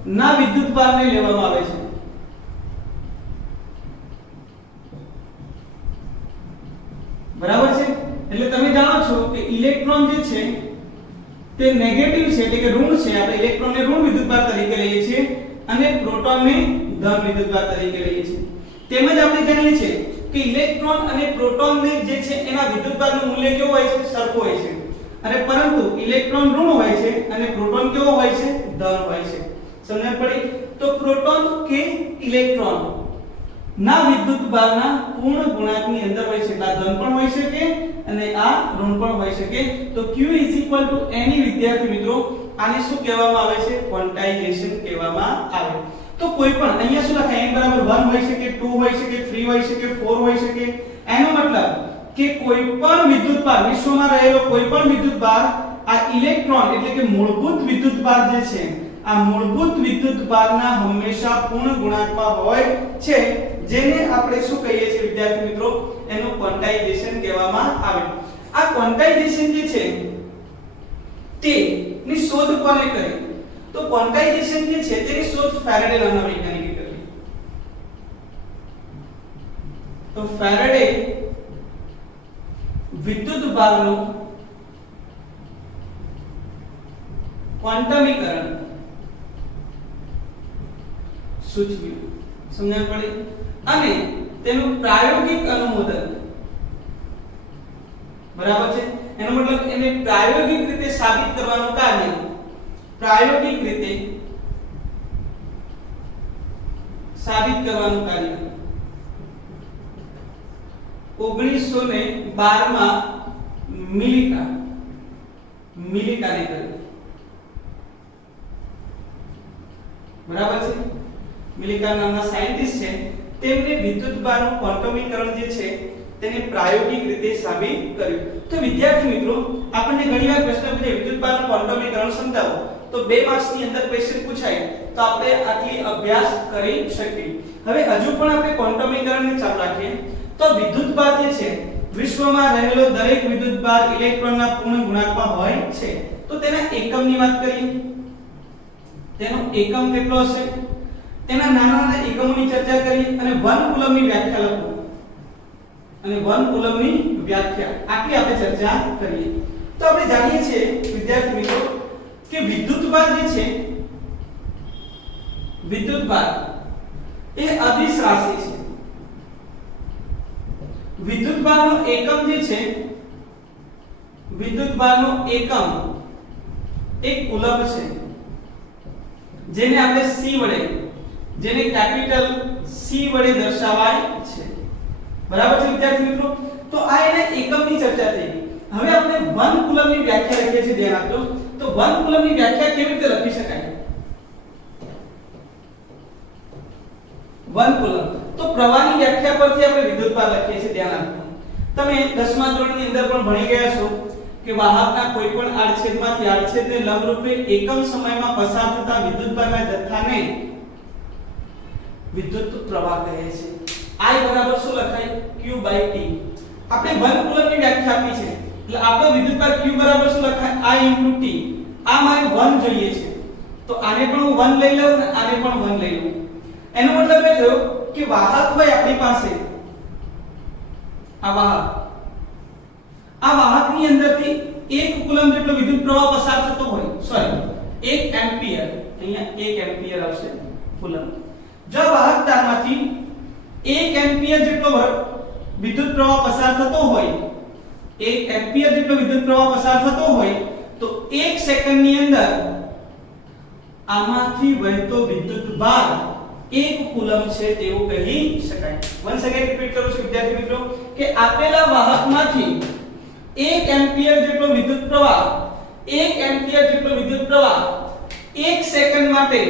ના વિદ્યુતભારને લેવામાં આવે છે. બરાબર છે? એટલે તમે જાણો છો કે ઇલેક્ટ્રોન જે છે તે નેગેટિવ છે, એટલે કે ઋણ છે. આપણે ઇલેક્ટ્રોનને ઋણ વિદ્યુતભાર તરીકે લઈએ છીએ અને પ્રોટોનને ધન વિદ્યુતભાર તરીકે લઈએ છીએ. તેમજ આપણે જાણીએ છીએ કે ઇલેક્ટ્રોન અને પ્રોટોનને જે છે એના વિદ્યુતભારનું મૂલ્ય કેવું હોય છે? સરખું હોય છે. અને પરંતુ ઇલેક્ટ્રોન ઋણ હોય છે અને પ્રોટોન કેવો હોય છે? ધન હોય છે. સમજણ પડી? તો પ્રોટોન કે ઇલેક્ટ્રોન ના વિદ્યુતભારના પૂર્ણ ગુણાંકની અંદર હોય છે. આ ધન પણ હોઈ શકે અને આ ઋણ પણ હોઈ શકે. તો Q Ne વિદ્યાર્થી મિત્રો આને શું કહેવામાં આવે છે? ક્વોન્ટાઇઝેશન કહેવામાં આવે. તો કોઈ પણ અહીંયા શું લખાય? n બરાબર 1 હોઈ શકે, 2 હોઈ શકે, 3 હોઈ શકે, 4 હોઈ શકે. એનો મતલબ કે કોઈ પણ વિદ્યુતભાર, વિશ્વમાં રહેલો કોઈ પણ વિદ્યુતભાર આ ઇલેક્ટ્રોન એટલે કે મૂળભૂત વિદ્યુતભાર જે છે આ મૂળભૂત વિદ્યુતભારના હંમેશા પૂર્ણ ગુણાંકમાં હોય છે, જેને આપણે શું કહીએ છીએ વિદ્યાર્થી મિત્રો? એનું ક્વોન્ટાઇઝેશન કહેવામાં આવે. આ ક્વોન્ટાઇઝેશન જે છે તે ની શોધ કોને કરી? તો ક્વોન્ટાઇઝેશન જે છે તેની શોધ ફેરાડે નામના વૈજ્ઞાનિકે કરી. તો ફેરાડે વિદ્યુતભારનું ક્વોન્ટમીકરણ સૂચવ્યું. સમજણ પડી? અને તેનું પ્રાયોગિક અનુમોદન, બરાબર છે? એનો મતલબ એને પ્રાયોગિક રીતે સાબિત કરવાનું કાર્ય, પ્રાયોગિક રીતે સાબિત કરવાનું કાર્ય 1912 માં મિલિકાને કર્યું. બરાબર છે? મિલિકા નામના સાયન્ટિસ્ટ છે, તેમણે વિદ્યુતભારનું ક્વોન્ટમીકરણ જે છે તેને પ્રાયોગિક રીતે સાબિત કર્યું. તો વિદ્યાર્થી મિત્રો આપણને ઘણીવાર પ્રશ્ન પૂછે વિદ્યુતભારનું ક્વોન્ટમીકરણ સમજાવો, તો 2 માર્ક્સની અંદર ક્વેશ્ચન પૂછાય તો આપણે આટલી અભ્યાસ કરી શકીએ. હવે હજુ પણ આપણે ક્વોન્ટમીકરણને ચાલુ રાખીએ. તો વિદ્યુતભાર જે છે વિશ્વમાં રહેલો દરેક વિદ્યુતભાર ઇલેક્ટ્રોનના પૂર્ણ ગુણાંકમાં હોય છે. તો તેના એકમની વાત કરીએ. તેનો એકમ કેટલો હશે? તેના નાના નાના એકમોની ચર્ચા કરી અને 1 કુલમની વ્યાખ્યા લખો. અને 1 કુલમની વ્યાખ્યા આટલી આપણે ચર્ચા કરીએ. તો આપણે જાણીએ છીએ વિદ્યાર્થી મિત્રો કે વિદ્યુતભાર જે છે, વિદ્યુતભાર એ અદિશ રાશિ છે. વિદ્યુતભારનો એકમ જે છે, વિદ્યુતભારનો એકમ એક કુલમ્બ છે, જેને આપણે C વડે, જેને કેપિટલ C વડે દર્શાવાય છે. બરાબર છે વિદ્યાર્થી મિત્રો? તો આ એના એકમની ચર્ચા થઈ ગઈ. હવે આપણે 1 કુલમ્બની વ્યાખ્યા લખીએ છીએ, ધ્યાન આપજો. તો 1 કુલમ્બની વ્યાખ્યા કેવી રીતે લખી શકાય? 1 કુલમ્બ તો પ્રવાહની વ્યાખ્યા પરથી આપણે વિદ્યુતભાર લખીએ છીએ, ધ્યાન આપજો. તમે 10મા ધોરણની અંદર પણ ભણી ગયા છો કે વાહકના કોઈપણ આડછેદમાંથી આડછેદને લંબરૂપે એકમ સમયમાં પસાર થતા વિદ્યુતભારના જથ્થાને વિદ્યુત પ્રવાહ કહે છે. I બરાબર શું લખાય? Q/T. આપણે 1 કુલમ્બની વ્યાખ્યા આપી છે, એટલે આપણો વિદ્યુતભાર Q બરાબર શું લખાય? I * T. આ મારે 1 જોઈએ છે, તો આને પણ હું 1 લઈ લઉં અને આને પણ 1 લઈ લઉં. એનો મતલબ એ થયો કે વાહક હોય આપણી પાસે, આ વાહકની અંદરથી 1 કુલમ્બ જેટલો વિદ્યુત પ્રવાહ પસાર થતો હોય, સોરી 1 એમ્પિયર, અહીંયા 1 એમ્પિયર આવશે કુલમ્બ. જો વાહક તારમાંથી 1 એમ્પિયર જેટલો વિદ્યુત પ્રવાહ પસાર થતો હોય, 1 એમ્પિયર જેટલો વિદ્યુત પ્રવાહ પસાર થતો હોય, તો 1 સેકન્ડની અંદર આમાંથી વહેતો વિદ્યુતભાર 1 કુલમ્બ છે તેવું કહી શકાય. વન્સ અગેન રિપીટ કરું છું વિદ્યાર્થી મિત્રો કે આપેલા વાહકમાંથી 1 એમ્પિયર જેટલો વિદ્યુત પ્રવાહ 1 એમ્પિયર જેટલો વિદ્યુત પ્રવાહ 1 સેકન્ડ માટે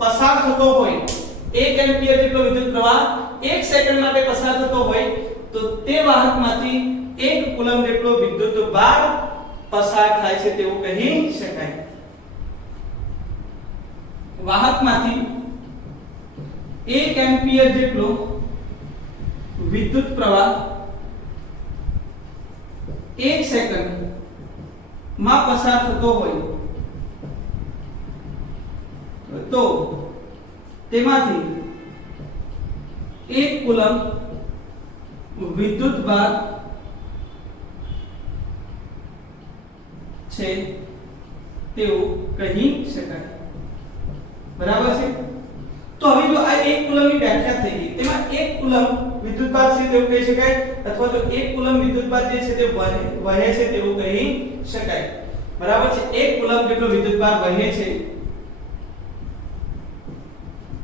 પસાર થતો હોય, 1 એમ્પિયર જેટલો વિદ્યુત પ્રવાહ 1 સેકન્ડ માટે પસાર થતો હોય, તો તે વાહકમાંથી 1 કુલમ્બ જેટલો વિદ્યુતભાર પસાર થાય છે તેવું કહી શકાય. વાહકમાંથી 1 એમ્પિયર જેટલો વિદ્યુત પ્રવાહ 1 સેકન્ડ માં પસાર થતો હોય, તો તેમાંથી 1 કુલમ્બ વિદ્યુતભાર છે તેવું કહી શકાય. બરાબર છે? તો હવે જો આ 1 કુલમ્બની વ્યાખ્યા થઈ ગઈ, તેમાં 1 કુલમ્બ વિદ્યુતભાર છે તેવું કહી શકાય, અથવા તો 1 કુલમ્બ વિદ્યુતભાર જે છે તે વહે છે તેવું કહી શકાય. બરાબર છે? 1 કુલમ્બ જેટલો વિદ્યુતભાર વહે છે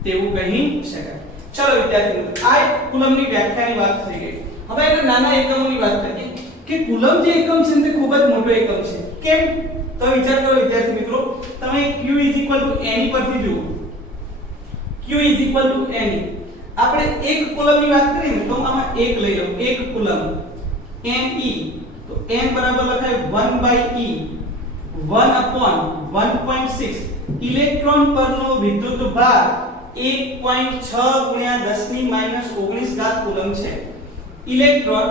તેવું કહી શકાય. ચલો વિદ્યાર્થી મિત્રો, આ 1 કુલમ્બની વ્યાખ્યાની વાત થઈ ગઈ. હવે એના નાના એકમોની વાત કરીએ કે કુલમ્બ જે એકમ છે તે ખૂબ જ મોટો એકમ છે. કેમ? તો વિચાર કરો વિદ્યાર્થી મિત્રો, તમે Q = Ne પરથી જુઓ. Q = Ne. આપણે 1 કુલમ્બની વાત કરીએ ને તો આમાં 1 લઈ લઉં, 1 કુલમ્બ Ne, તો N બરાબર લખાય 1/E 1/1.6. ઇલેક્ટ્રોન પરનો વિદ્યુતભાર 1.6 × 10⁻⁹ કુલમ્બ છે. ઇલેક્ટ્રોન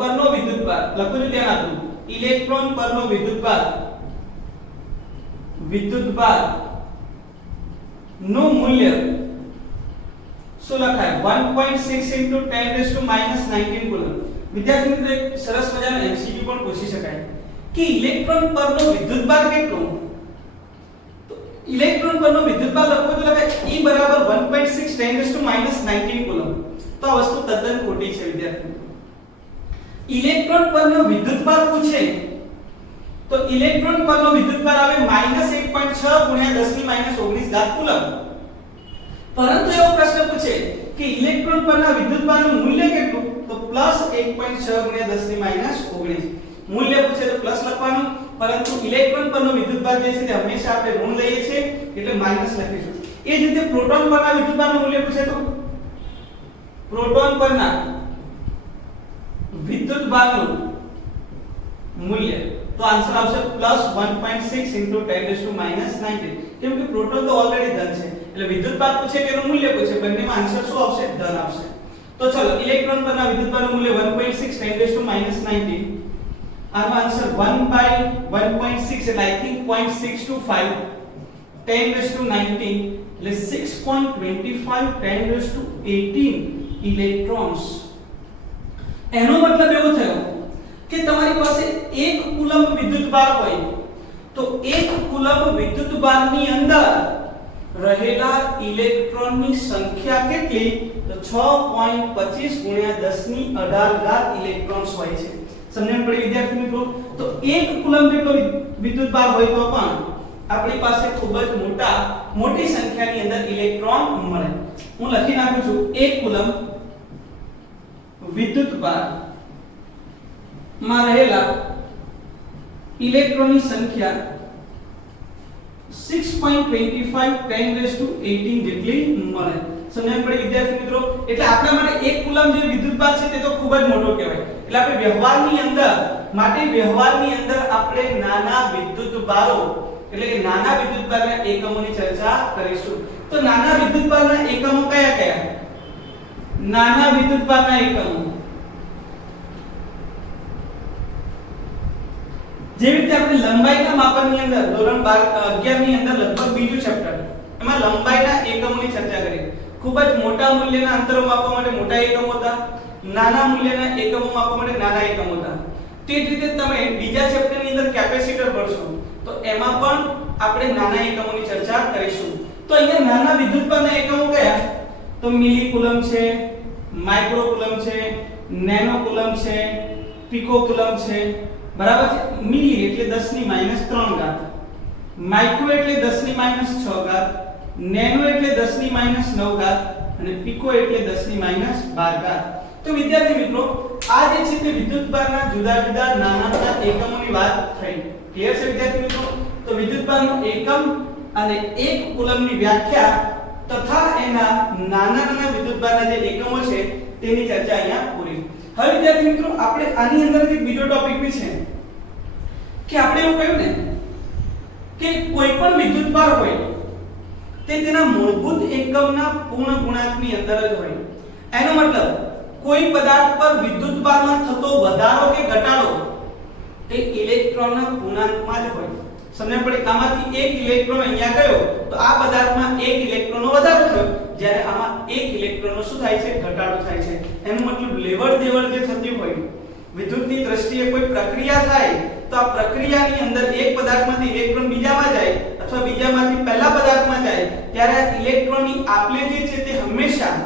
પરનો વિદ્યુતભાર લખો છો, ધ્યાન આપજો. ઇલેક્ટ્રોન પરનો વિદ્યુતભાર નું મૂલ્ય શું લખાય? 1.6 × 10⁻⁹ કુલમ્બ. વિદ્યાર્થી મિત્રો, એક સરસ મજાનો MCQ પણ પૂછી શકાય કે ઇલેક્ટ્રોન પરનો વિદ્યુતભાર કેટલો? તો ઇલેક્ટ્રોન પરનો વિદ્યુતભાર લખો તો લખાય E = 1.6 10⁻⁹ કુલમ્બ. તો આ વસ્તુ તદ્દન ખોટી છે વિદ્યાર્થી મિત્રો. ઇલેક્ટ્રોન પરનો વિદ્યુતભાર પૂછે તો ઇલેક્ટ્રોન પરનો વિદ્યુતભાર આવે -1.6 × 10⁻⁹ કુલમ્બ. પરંતુ એવો પ્રશ્ન પૂછે કે ઇલેક્ટ્રોન પરના વિદ્યુતભારનું મૂલ્ય કેટલું? તો +1.6 × 10⁻⁹. મૂલ્ય પૂછે તો પ્લસ લખવાનું, પરંતુ ઇલેક્ટ્રોન પરનો વિદ્યુતભાર જે છે તે હંમેશા આપણે ઋણ લઈએ છીએ, એટલે માઈનસ લખીશું. એ જ રીતે પ્રોટોન પરના વિદ્યુતભારનું મૂલ્ય પૂછે તો પ્રોટોન પરના વિદ્યુતભારનું મૂલ્ય, તો આન્સર આવશે +1.6 × 10⁻⁹. કેમ કે પ્રોટોન તો ઓલરેડી ધન છે, એટલે વિદ્યુતભાર પૂછે કે એનું મૂલ્ય પૂછે, બંનેમાં આન્સર શું આવશે? ધન આવશે. તો ચલો, ઇલેક્ટ્રોન પરના વિદ્યુતભારનું મૂલ્ય 1.6 10⁻⁹. આનો આન્સર 1/1.6 એટલે આઈ થિંક 0.625 10⁻⁹, એટલે 6.25 10⁻18 ઇલેક્ટ્રોન્સ. એનો મતલબ એવો થયો કે તમારી પાસે 1 કુલમ્બ વિદ્યુતભાર હોય તો 1 કુલમ્બ વિદ્યુતભારની અંદર રહેલા ઇલેક્ટ્રોનની સંખ્યા કેટલી તો 6.25 ગુણ્યા 10 ની 18 ઘાત ઇલેક્ટ્રોન્સ હોય છે. સમજણ પડી વિદ્યાર્થી મિત્રો? તો 1 કુલમ જેટલો વિદ્યુતભાર હોય તો પણ આપણી પાસે ખૂબ જ મોટી સંખ્યાની અંદર ઇલેક્ટ્રોન મળે. હું લખી નાખું છું 1 કુલમ વિદ્યુતભાર માં રહેલા ઇલેક્ટ્રોનની સંખ્યા 6.25 10^18 જેટલી મળે. સમજણ પડી વિદ્યાર્થી મિત્રો? એટલે આપણા માટે 1 કુલમ જે વિદ્યુતભાર છે તે તો ખૂબ જ મોટો કહેવાય. એટલે આપણે વ્યવહારની અંદર આપણે નાના વિદ્યુતભારો એટલે કે નાના વિદ્યુતભારના એકમોની ચર્ચા કરીશું. તો નાના વિદ્યુતભારના એકમો કયા કયા? નાના વિદ્યુતભારના એકમો જેવી રીતે આપણે લંબાઈના માપનની અંદર ધોરણ 11 ની અંદર લગભગ બીજું ચેપ્ટર એમાં લંબાઈના એકમોની ચર્ચા કરી. ખૂબ જ મોટા મૂલ્યના અંતરો માપવા માટે મોટા એકમો હતા, નાના મૂલ્યના એકમો માપવા માટે નાના એકમો હતા. તે જ રીતે તમે બીજા ચેપ્ટરની અંદર કેપેસિટર ભણશો તો એમાં પણ આપણે નાના એકમોની ચર્ચા કરીશું. તો અહીંયા નાના વિદ્યુતભારના એકમો કયા? તો મિલી કુલમ છે, માઇક્રો કુલમ છે, નેનો કુલમ છે, પિકો કુલમ છે. બરાબર છે? મિલી એટલે 10 ની -3 ઘાત, માઇક્રો એટલે 10 ની -6 ઘાત, નેનો એટલે 10 ની -9 ઘાત અને પિકો એટલે 10 ની -12 ઘાત. તો વિદ્યાર્થી મિત્રો આ જે છે તે વિદ્યુતભારના જુદા જુદા નાના એકમોની વાત થઈ. ક્લિયર છે વિદ્યાર્થી મિત્રો? તો વિદ્યુતભારનો એકમ અને 1 કુલમની વ્યાખ્યા તથા એના નાના વિદ્યુતભારના જે એકમો છે તેની ચર્ચા અહીંયા પૂરી. હવે વિદ્યાર્થી મિત્રો આપણે આની અંદર એક બીજો ટોપિક બી છે કે આપણે એવું કહ્યું ને કે કોઈ પણ વિદ્યુતભાર હોય તે તેના મૂળભૂત એકમના પૂર્ણ ગુણાંકની અંદર જ હોય. એનો મતલબ કોઈ પદાર્થ પર વિદ્યુતભારમાં થતો વધારો કે ઘટાડો એ ઇલેક્ટ્રોનના પૂર્ણાંકમાં જ હોય. સમજણ પડી? આમાંથી 1 ઇલેક્ટ્રોન અહીંયા ગયો તો આ પદાર્થમાં 1 ઇલેક્ટ્રોનનો વધારો થયો, જ્યારે આમાં 1 ઇલેક્ટ્રોનનો શું થાય છે? ઘટાડો થાય છે. એનો મતલબ લેવડ દેવડ જે થતી હોય વિદ્યુતની દ્રષ્ટિએ કોઈ પ્રક્રિયા થાય તો આ પ્રક્રિયાની અંદર એક પદાર્થમાંથી ઇલેક્ટ્રોન બીજામાં જાય અથવા બીજામાંથી પહેલા પદાર્થમાં જાય ત્યારે આ ઇલેક્ટ્રોનની આપલે જે છે તે હંમેશા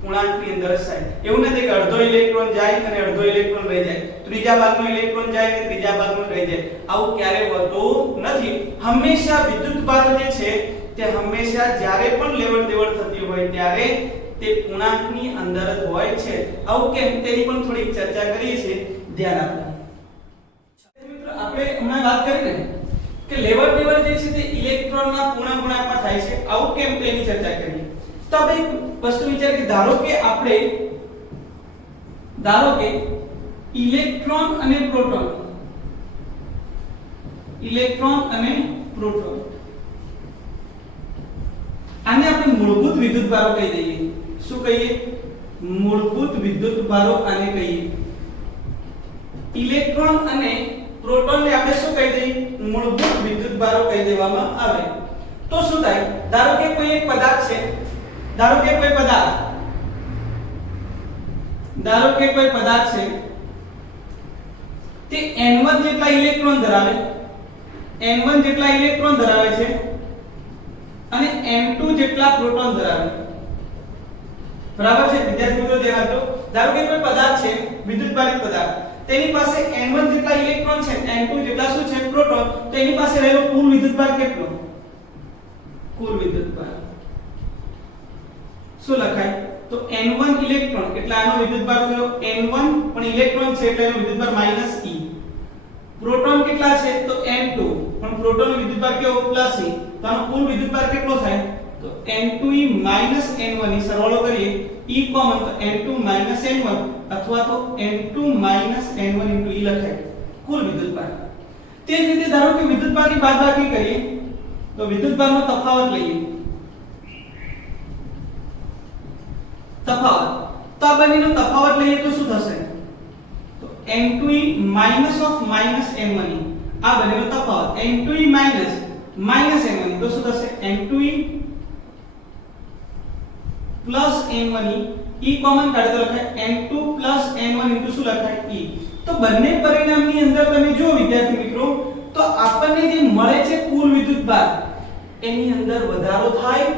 પૂર્ણાંકની અંદર થાય. એવું નથી કે અડધો ઇલેક્ટ્રોન જાય અને અડધો ઇલેક્ટ્રોન રહી જાય, ત્રીજા ભાગનો ઇલેક્ટ્રોન જાય અને ત્રીજા ભાગનો રહી જાય. આવું ક્યારે હોતું નથી. હંમેશા વિદ્યુતભારો જે છે તે હંમેશા જ્યારે પણ લેવડ દેવડ થતી હોય ત્યારે તે પૂર્ણાંકની અંદર જ હોય છે. આવું કેમ તેની પણ થોડી ચર્ચા કરીએ છીએ, ધ્યાન આપો. મિત્રો આપણે હમણાં વાત કરી ને કે લેવડ દેવડ જે છે તે ઇલેક્ટ્રોનના પૂર્ણ ગુણાંકમાં થાય છે. આવું કેમ તેની ચર્ચા કરીએ. તો આપણે વસ્તુ વિચાર કે ધારો કે ઇલેક્ટ્રોન અને પ્રોટોન આને આપણે મૂળભૂત વિદ્યુતભારો કહી દઈએ. શું કહીએ? મૂળભૂત વિદ્યુતભારો આને કહીએ. ઇલેક્ટ્રોન અને પ્રોટોનને આપણે શું કહી દઈએ? મૂળભૂત વિદ્યુતભારો કહી દેવામાં આવે. તો શું થાય? ધારો કે કોઈ એક પદાર્થ છે, ધારો કે કોઈ પદાર્થ છે તે n1 જેટલા ઇલેક્ટ્રોન ધરાવે છે અને n2 જેટલા પ્રોટોન ધરાવે. બરાબર છે વિદ્યાર્થી મિત્રો? ધ્યાન આપજો. ધારો કે કોઈ પદાર્થ છે વિદ્યુતભારિત પદાર્થ, તેની પાસે n1 જેટલા ઇલેક્ટ્રોન છે, n2 જેટલા શું છે? પ્રોટોન. તો એની પાસે રહેલો કુલ વિદ્યુતભાર કેટલો? કુલ વિદ્યુતભાર શું લખાય? તો n1 ઇલેક્ટ્રોન એટલે આનો વિદ્યુતભાર થયો n1, પણ ઇલેક્ટ્રોન છે એટલે એનો વિદ્યુતભાર -e. પ્રોટોન કેટલા છે? તો n2, પણ પ્રોટોનનો વિદ્યુતભાર કેવો? +e. તો આનો કુલ વિદ્યુતભાર કેટલો થાય? તો n2e n1 ની સરવાળો કરીએ e કોમન તો n2 n1 અથવા તો n2 n1 * e લખાય કુલ વિદ્યુતભાર. તે જ રીતે ધારો કે વિદ્યુતભારની બાદબાકી કરીએ તો વિદ્યુતભારનો તફાવત લઈએ. તો આ બંનેનો તફાવત લઈએ તો શું થશે? તો n2e n1 આ બંનેનો તફાવત n2e n1 તો શું થશે? n2e n1e e કોમન કાઢે તો લખાય n2 n1 શું લખાય? e. તો બંને પરિણામની અંદર તમે જો વિદ્યાર્થી મિત્રો તો આપણને જે મળે છે કુલ વિદ્યુતભાર એની અંદર વધારો થાય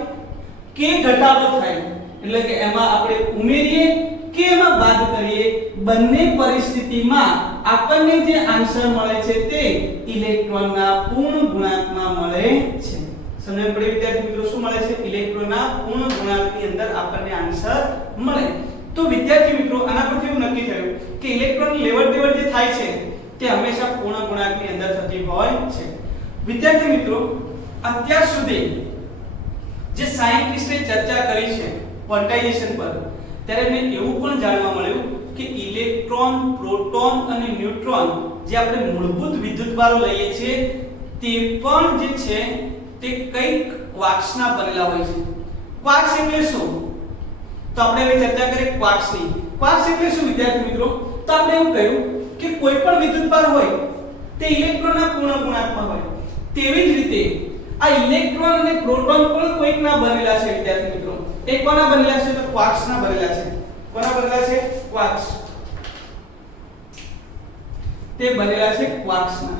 કે ઘટાડો થાય એટલે કે એમાં આપણે ઉમેરીએ કે એમાં બાદ કરીએ, બંને પરિસ્થિતિમાં આપણને જે આન્સર મળે છે તે ઇલેક્ટ્રોનના પૂર્ણ ગુણાંકમાં મળે છે. સમજણ પડી વિદ્યાર્થી મિત્રો? શું મળે છે? ઇલેક્ટ્રોનના પૂર્ણ ગુણાંકની અંદર આપણને આન્સર મળે. તો વિદ્યાર્થી મિત્રો આના પરથી એવું નક્કી થયું કે ઇલેક્ટ્રોનની લેવડ દેવડ જે થાય છે તે હંમેશા પૂર્ણ ગુણાંકની અંદર થતી હોય છે. વિદ્યાર્થી મિત્રો અત્યાર સુધી જે સાયન્ટિસ્ટે ચર્ચા કરી છે ક્વોન્ટાઇઝેશન પર, ત્યારે મેં એવું પણ જાણવા મળ્યું કે ઇલેક્ટ્રોન, પ્રોટોન અને ન્યુટ્રોન જે આપણે મૂળભૂત વિદ્યુતભારો લઈએ છીએ તે પણ જે છે તે કઈક ક્વાર્ક્સના બનેલા હોય છે. ક્વાર્ક્સ એટલે શું? તો આપણે હવે ચર્ચા કરીએ ક્વાર્ક્સની. ક્વાર્ક્સ એટલે શું વિદ્યાર્થી મિત્રો? તો આપણે એવું કહ્યું કે કોઈ પણ વિદ્યુતભાર હોય તે ઇલેક્ટ્રોનના પૂર્ણ ગુણાંકમાં હોય. તેવી જ રીતે આ ઇલેક્ટ્રોન અને પ્રોટોન પણ કોઈકના બનેલા છે વિદ્યાર્થી મિત્રો. એ કોના બનેલા છે? તો ક્વાર્ક્સના બનેલા છે. કોના બનેલા છે? ક્વાર્ક્સ. તે બનેલા છે ક્વાર્ક્સના.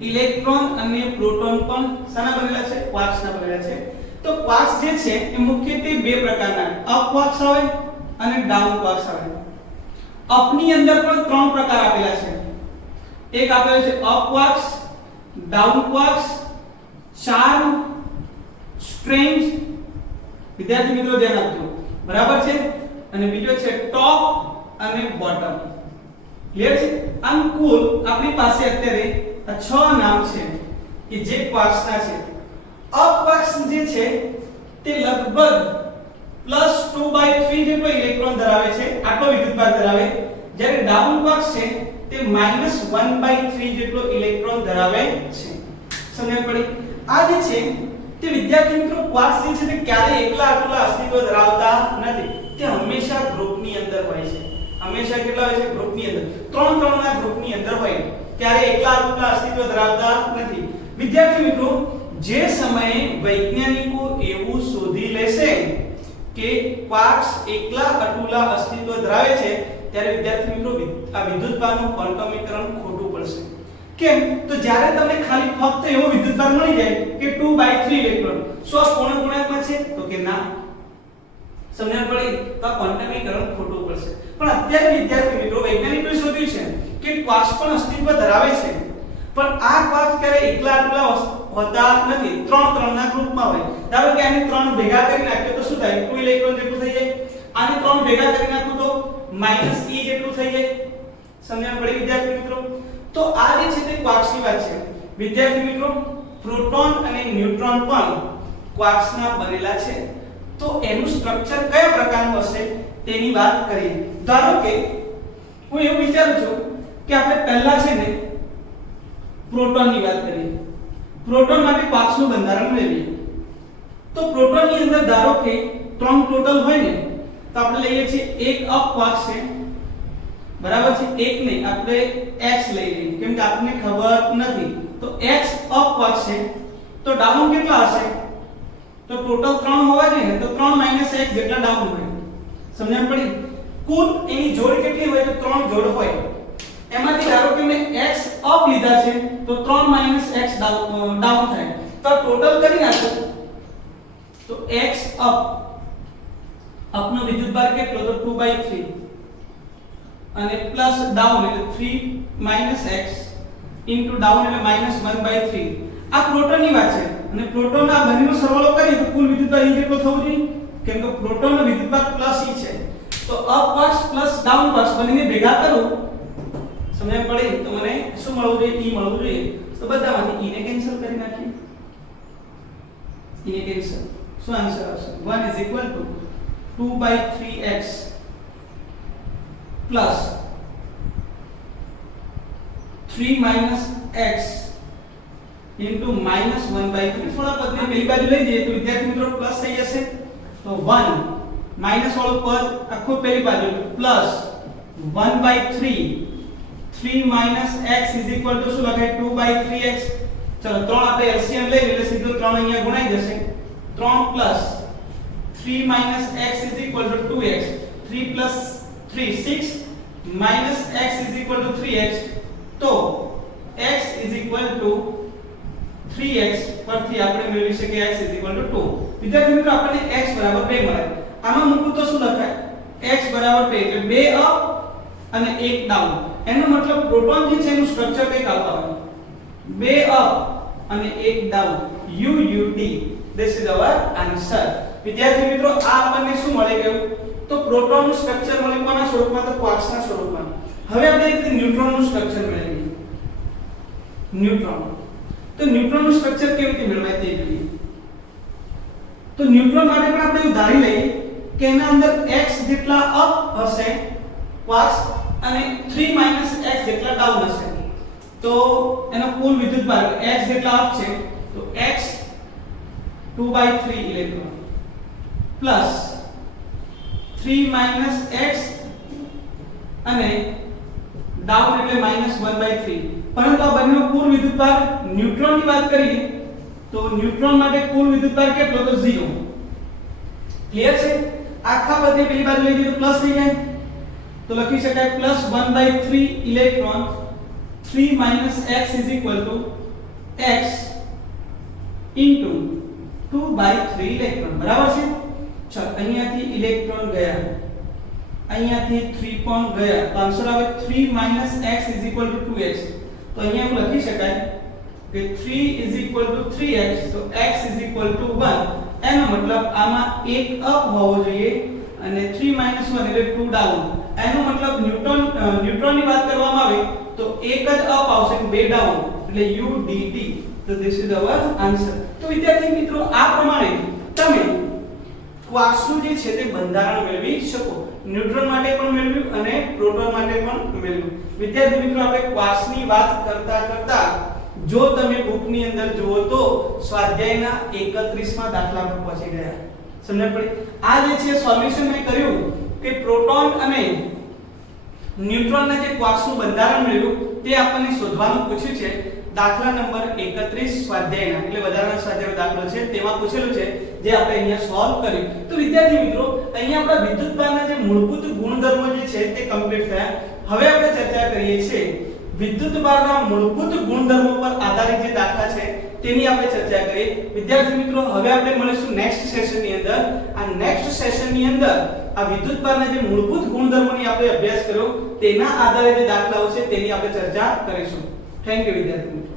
ઇલેક્ટ્રોન અને પ્રોટોન પણ શાના બનેલા છે? ક્વાર્ક્સના બનેલા છે. તો ક્વાર્ક્સ જે છે એ મુખ્યત્વે બે પ્રકારના, અપ ક્વાર્ક્સ આવે અને ડાઉન ક્વાર્ક્સ આવે. અપ ની અંદર પણ ત્રણ પ્રકાર આપેલા છે. એક આપેલો છે up quarks, down quarks, charm, strange. વિદ્યાર્થી મિત્રો ધ્યાન આપજો, બરાબર છે? અને બીજો છે ટોપ અને બોટમ. ક્લિયર છે? આમ કુલ આપણી પાસે અત્યારે આ 6 નામ છે કે જે ક્વાર્ક્સના છે. અપ ક્વાર્ક્સ જે છે તે લગભગ +2/3 જેટલો ઇલેક્ટ્રોન ધરાવે છે, આટલો વિદ્યુતભાર ધરાવે. જ્યારે ડાઉન ક્વાર્ક્સ છે તે -1/3 જેટલો ઇલેક્ટ્રોન ધરાવે છે. સમજણ પડી? આ જે છે તે વિદ્યાર્થી મિત્રો ક્વાર્ક્સ જે છે તે ક્યારે એકલા અસ્તિત્વ ધરાવતા નથી. તે હંમેશા ગ્રુપની અંદર હોય છે. હંમેશા કેટલા હોય છે? ગ્રુપની અંદર. 3 ના ગ્રુપની અંદર હોય. ક્યારે એકલા અસ્તિત્વ ધરાવતા નથી. વિદ્યાર્થી મિત્રો જે સમયે વૈજ્ઞાનિકો એવું શોધી લેશે કે ક્વાર્ક્સ એકલા અટુલા અસ્તિત્વ ધરાવે છે, ત્યારે વિદ્યાર્થી મિત્રો આ વિદ્યુતભારનું ક્વોન્ટમીકરણ ખોટું પડશે. કેમ? તો જ્યારે તમને ખાલી ફક્ત એવો વિદ્યુતભાર મળી જાય કે 2/3 ઇલેક્ટ્રોન, શું આ પૂર્ણ ગુણાંકમાં છે? તો કે ના. સમજણ પડી? તો આ ક્વોન્ટમીકરણ ખોટું પડશે. પણ અત્યારે વિદ્યાર્થી મિત્રો વૈજ્ઞાનિકોએ શોધ્યું છે કે ક્વાર્ક્સ પણ અસ્તિત્વ ધરાવે છે, પણ આ ક્વાર્ક્સ ક્યારે એકલા અટુલા હોતા નથી. 3 ના ગ્રુપમાં હોય. ધારો કે આને 3 ભેગા કરી નાખ્યો તો શું થાય? 2 ઇલેક્ટ્રોન જેટલું થઈ જાય. આને 3 ભેગા કરી નાખું તો -e જેટલું થઈ જાય. સમજણ પડી વિદ્યાર્થી મિત્રો? તો આ જે છે તે ક્વાર્ક્સની વાત છે. વિદ્યાર્થી મિત્રો પ્રોટોન અને ન્યુટ્રોન પણ ક્વાર્ક્સના બનેલા છે. તો એનું સ્ટ્રક્ચર કયા પ્રકારનું હશે તેની વાત કરીએ. ધારો કે હું એવું વિચારું છું કે આપણે પહેલા છે ને પ્રોટોનની વાત કરીએ. પ્રોટોન માટે ક્વાર્ક્સનું બંધારણ લઈએ. તો પ્રોટોનની અંદર ધારો કે 3 ટોટલ હોય ને, તો આપણે લઈએ છીએ એક અપ ક્વાર્ક્સ છે, બરાબર છે? એક નહીં, આપણે x લઈ લઈએ કેમ કે આપણને ખબર નથી. તો x અપ ક્વાર્ક્સ છે. તો ડાઉન કેટલા હશે? તો ટોટલ 3 હોવા જોઈએ ને, તો 3 - x જેટલા ડાઉન હોય. સમજણ પડી? કુલ એની જોડ કેટલી હોય? તો 3 જોડ હોય. એમાંથી ધારો કે મેં x અપ લીધા છે તો 3 - x ડાઉન થાય. તો ટોટલ કરી નાખો તો x અપનો વિદ્યુતભાર કેટલો? તો 2/3 અને પ્લસ ડાઉન એટલે 3 - x ઇન્ટુ ડાઉન એટલે -1/3. આ પ્રોટોનની વાત છે. અને પ્રોટોનના બંનેનો સરવાળો કરીએ તો કુલ વિદ્યુતભાર એ કેટલો થવો જોઈએ? કેમ કે પ્રોટોનનો વિદ્યુતભાર +e છે. તો up quarks plus down quarks બંનેને ભેગા કરું, સમજણ પડી? તો મને શું મળવું જોઈએ? e મળવું જોઈએ. તો બધામાંથી e ને કેન્સલ કરી નાખીએ. e ને કેન્સલ. શું આન્સર આવશે? 1 = 2/3x plus 3 - x into -1/3. થોડા પદને પેલી બાજુ લઈ જઈએ તો વિદ્યાર્થી મિત્રો પ્લસ થઈ જશે. તો 1 માઈનસ વાળું પદ આખું પેલી બાજુ પ્લસ 1/3 3 - x = શું લખાય? 2/3x. ચલો 3 આપણે LCM લઈએ એટલે સીધો 3 અહીંયા ગુણાઈ જશે. 3 + 3 - x = 2x. 3 + 3 6 - x = 3x. તો x = 3x પરથી આપણે મેળવી શકીએ x = 2. વિદ્યાર્થી મિત્રો આપણને x બરાબર 2 મળે. આમાં મૂકું તો શું લખાય? x બરાબર 2 એટલે 2 અપ અને 1 ડાઉન. એનો મતલબ પ્રોટોન જે છે એનું સ્ટ્રક્ચર કંઈક આવતા હોય. 2 અપ અને 1 down. UUD. This is our answer. વિદ્યાર્થી મિત્રો આ આપણને શું મળી ગયું? તો પ્રોટોનનું સ્ટ્રક્ચર મળ્યું કોના સ્વરૂપમાં? તો ક્વાર્ક્સના સ્વરૂપમાં. હવે આપણે એક ન્યુટ્રોનનું સ્ટ્રક્ચર મેળવીએ. ન્યુટ્રોન. તો ન્યુટ્રોનનું સ્ટ્રક્ચર કેવી રીતે મેળવાય તે જોઈએ. તો ન્યુટ્રોન માટે પણ આપણે એવું ધારી લઈએ કે એના અંદર x જેટલા અપ હશે ક્વાર્ક્સ અને 3 x જેટલા ડાઉન હશે. તો એનો કુલ વિદ્યુતભાર x જેટલા અપ છે તો x 2/3 ઇલેક્ટ્રોન પ્લસ 3 x અને ડાઉન એટલે -1/3. પરંતુ આ બંનેનો કુલ વિદ્યુતભાર ન્યુટ્રોનની વાત કરીએ તો ન્યુટ્રોન માટે કુલ વિદ્યુતભાર કેટલો? તો 0. ક્લિયર છે? આખા પદને પેલી બાજુ લઈ જઈએ તો પ્લસ થઈ જાય. તો લખી શકાય +1/3 electron 3 x x into 2/3 electron. બરાબર છે? ચાલો અહીંયાથી ઇલેક્ટ્રોન ગયા, અહીંયાથી 3 પણ ગયા. તો આન્સર આવે 3 x 2x. તો અહીંયા એવું લખી શકાય કે 3 3x તો x 1. એનો મતલબ આમાં 1 અપ હોવો જોઈએ અને 3 1 એટલે 2 ડાઉન. એનો મતલબ ન્યુટ્રોનની વાત કરવામાં આવે તો એક જ અપ આવશે 2 ડાઉન એટલે UDD. તો ધીસ ઇઝ અવર આન્સર. તો વિદ્યાર્થી મિત્રો આ પ્રમાણે તમે ક્વાર્ક્સનું જે છે તે બંધારણ મેળવી શકો. ન્યુટ્રોન માટે પણ મેળવ્યું અને પ્રોટોન માટે પણ મેળવ્યું. વિદ્યાર્થી મિત્રો આપણે ક્વાર્ક્સની વાત કરતા જો તમે બુકની અંદર જુઓ તો સ્વાધ્યાયના 31માં દાખલા પર પહોંચી ગયા. સમજણ પડી? આ જે છે સોલ્યુશન મેં કર્યું કે પ્રોટોન અને ન્યુટ્રોનના જે ક્વાર્ક્સનું બંધારણ મેળવ્યું તે આપણને શોધવાનું પૂછ્યું છે. દાખલા નંબર 31 સ્વાધ્યાયના એટલે વધારાના સ્વાધ્યાયનો દાખલો છે તેમાં પૂછેલું છે જે આપણે અહીંયા સોલ્વ કર્યું. તો વિદ્યાર્થી મિત્રો અહીંયા આપણા વિદ્યુતભારના જે મૂળભૂત ગુણધર્મો જે છે તે કમ્પ્લીટ થયા. હવે આપણે ચર્ચા કરીએ છીએ વિદ્યુતભારના મૂળભૂત ગુણધર્મો પર આધારિત જે દાખલા છે તેની આપણે ચર્ચા કરીએ. વિદ્યાર્થી મિત્રો હવે આપણે મળીશું નેક્સ્ટ સેશનની અંદર. આ નેક્સ્ટ સેશનની અંદર આ વિદ્યુતભારના જે મૂળભૂત ગુણધર્મોની આપણે અભ્યાસ કર્યો તેના આધારે જે દાખલાઓ છે તેની આપણે ચર્ચા કરીશું. થેન્ક યુ વિદ્યાર્થી મિત્રો.